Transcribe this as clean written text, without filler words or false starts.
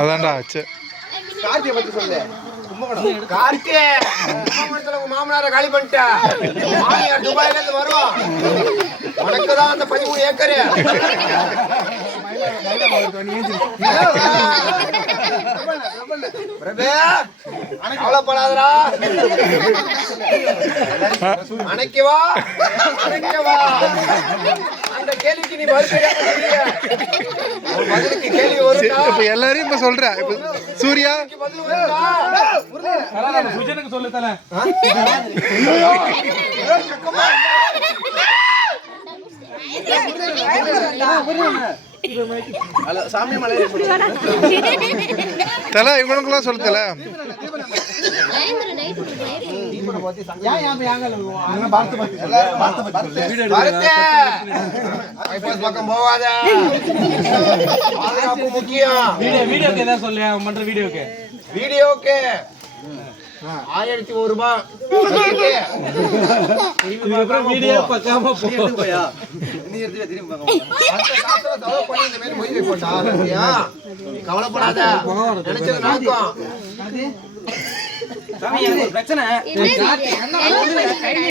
அதான்டா கார்த்தியை பத்தி சொல்லு. கார்த்தியே மாமனார காலி பண்ணிட்டா. மாமியார் துபாயில இருந்து வருவோம். உனக்குதான் அந்த 13 ஏக்கரு. கவலைப்படாதடா. அணைக்கவா அணைக்கவா அந்த கேள்விக்கு நீ பதிலுக்கு கேள்வி வரும். எல்லாரையும் இப்ப சொல்ற சூர்யா சுஜனுக்கு சொல்லு தல. தல இவனுக்குலாம் சொல்லு தல. பக்கம் போகாத. முக்கியம். வீடியோக்கு ஏதாவது சொல்லு. அவன் பண்ற வீடியோக்கு 1001 ரூபாய். வீடியோ பார்க்காம போயா. கவலைப்படாத. நினைச்சது நடக்கும். பிரச்சனை